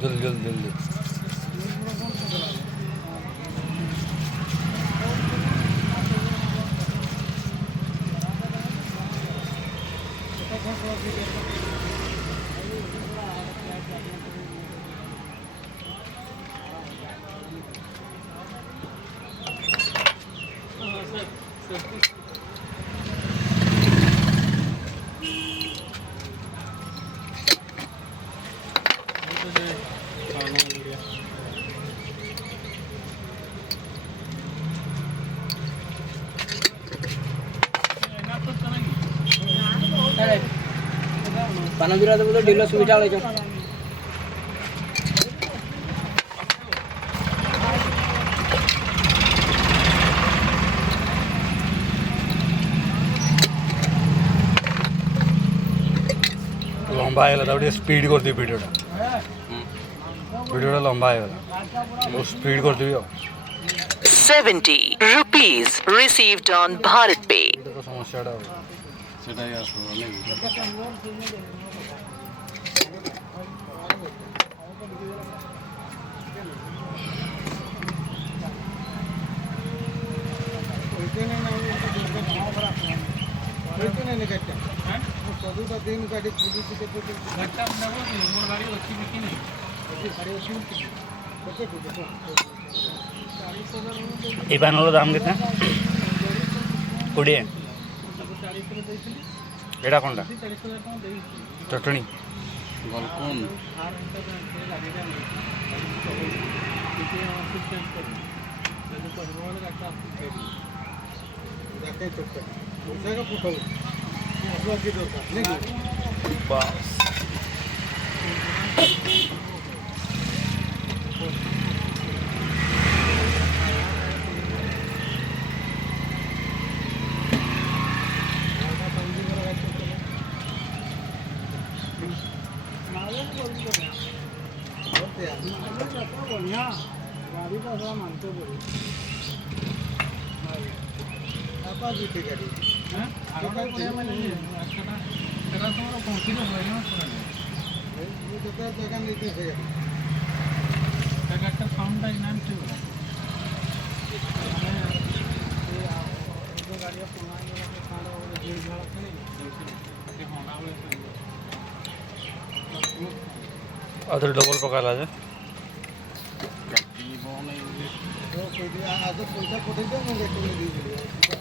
जल्दी जल्दी जल्दी पानजुरा तो बोलो डिलो सुविधा ले जाओ लंबा है स्पीड कर दी वीडियो लंबा है स्पीड कर दी 70 rupees received on Bharat Pay. तो समस्या সেটাই আসলে এই প্যানেলের দাম কেতে 20 এটা কোনটা চটনি গলকন বাস अदर डबल पकायला आहे आज पैसा पठाई